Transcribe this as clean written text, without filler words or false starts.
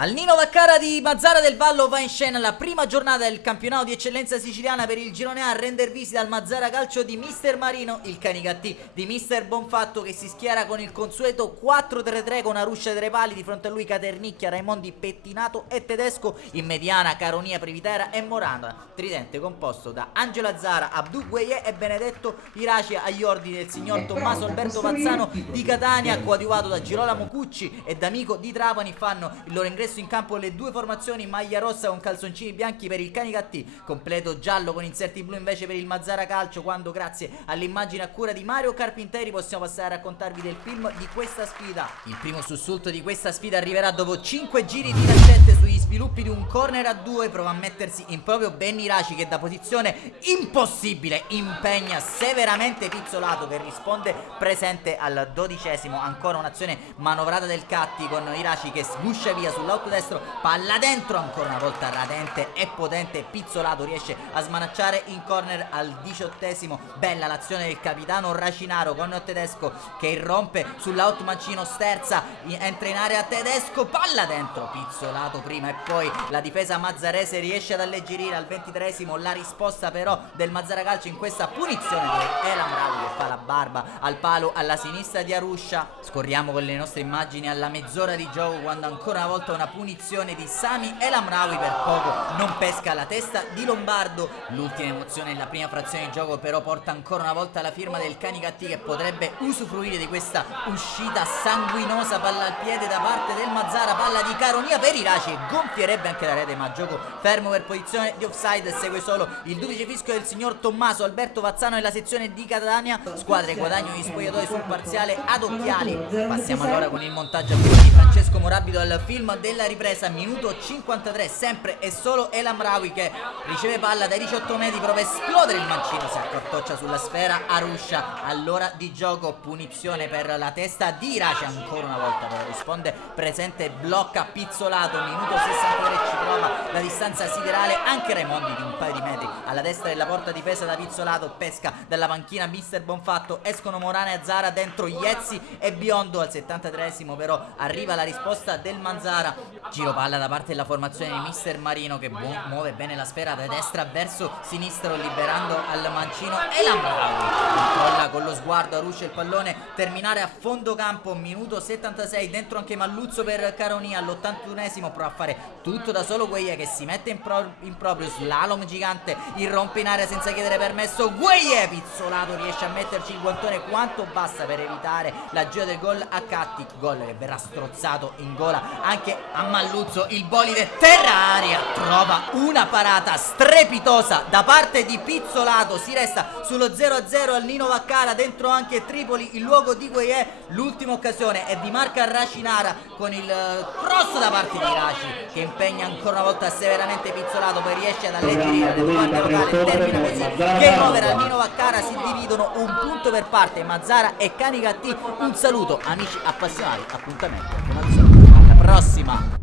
Al Nino Vaccara di Mazara del Vallo va in scena la prima giornata del campionato di eccellenza siciliana per il girone A. A render visita al Mazara Calcio di Mister Marino, il Canicattì di Mister Bonfatto, che si schiera con il consueto 4-3-3 con Aruscia tra i pali, di fronte a lui Caternicchia, Raimondi, Pettinato e Tedesco, in mediana Caronia, Privitera e Morana, tridente composto da Angelo Azzara, Abdou Gueye e Benedetto Iraci agli ordini del signor Tommaso Alberto Vazzano di Catania, coadiuvato da Girolamo Cucci e D'Amico di Trapani. Fanno il loro ingresso in campo le due formazioni in maglia rossa con calzoncini bianchi per il Canicattì, completo giallo con inserti blu invece per il Mazara Calcio, quando grazie all'immagine a cura di Mario Carpinteri possiamo passare a raccontarvi del film di questa sfida. Il primo sussulto di questa sfida arriverà dopo 5 giri di lancette sugli sviluppi di un corner a 2. Prova a mettersi in proprio Benny Iraci, che da posizione impossibile impegna severamente Pizzolato, che risponde presente al 12esimo. Ancora un'azione manovrata del Catti con Iraci che sguscia via sull'out destro, palla dentro, ancora una volta radente e potente Pizzolato riesce a smanacciare in corner al 18esimo. Bella l'azione del capitano Racinaro con Tedesco che irrompe sull'out mancino, sterza, entra in area Tedesco, palla dentro, Pizzolato prima e poi la difesa mazzarese riesce ad alleggerire al 23esimo. La risposta però del Mazara Calcio in questa punizione di El Amraoui, che fa la barba al palo alla sinistra di Aruscia. Scorriamo con le nostre immagini alla mezz'ora di gioco, quando ancora una volta una punizione di Sami El Amraoui per poco non pesca la testa di Lombardo. L'ultima emozione nella prima frazione di gioco però porta ancora una volta la firma del Canicattì, che potrebbe usufruire di questa uscita sanguinosa. Palla al piede da parte del Mazara, palla di Caronia per Iraci, gonfierebbe anche la rete, ma gioco fermo per posizione di offside. Segue solo il duplice fischio del signor Tommaso Alberto Vazzano nella sezione di Catania. Squadre guadagnano gli spogliatoi sul parziale ad occhiali. Passiamo allora con il montaggio di Francesco Morabito al film della ripresa, minuto 53, sempre e solo El Amraoui che riceve palla dai 18 metri, prova a esplodere il mancino, si accortoccia sulla sfera Aruscia. All'ora di gioco punizione per la testa di Iraci, ancora una volta però risponde presente, blocca Pizzolato. Minuto 63, ci prova la distanza siderale anche Raimondi di un paio di metri alla destra della porta difesa da Pizzolato, pesca dalla panchina Mister Bonfatto, escono Morana e Azzara, dentro Iezzi e Biondo. Al 73esimo però arriva la risposta del Manzara, giro palla da parte della formazione di Mister Marino che muove bene la sfera da destra verso sinistro, liberando al mancino El Amraoui. Controlla con lo sguardo Aruscia il pallone, terminare a fondo campo. Minuto 76, dentro anche Malluzzo per Caronia. All'81esimo prova a fare tutto da solo Gueye, che si mette in proprio slalom gigante, irrompe in area senza chiedere permesso Gueye. Pizzolato riesce a metterci il guantone quanto basta per evitare la gioia del gol a Catti, gol che verrà strozzato in gola anche a Malluzzo. Il bolide terra aria trova una parata strepitosa da parte di Pizzolato, si resta sullo 0-0 al Nino Vaccara, dentro anche Tripoli, il luogo di Gueye. L'ultima occasione è di Marca Racinara con il cross da parte di Iraci, che impegna ancora una volta severamente Pizzolato, poi riesce ad alleggerire le domande locali. Termina così game over al Nino Vaccara, si dividono un punto per parte Mazara e Canicattì. Un saluto amici appassionati, appuntamento alla prossima.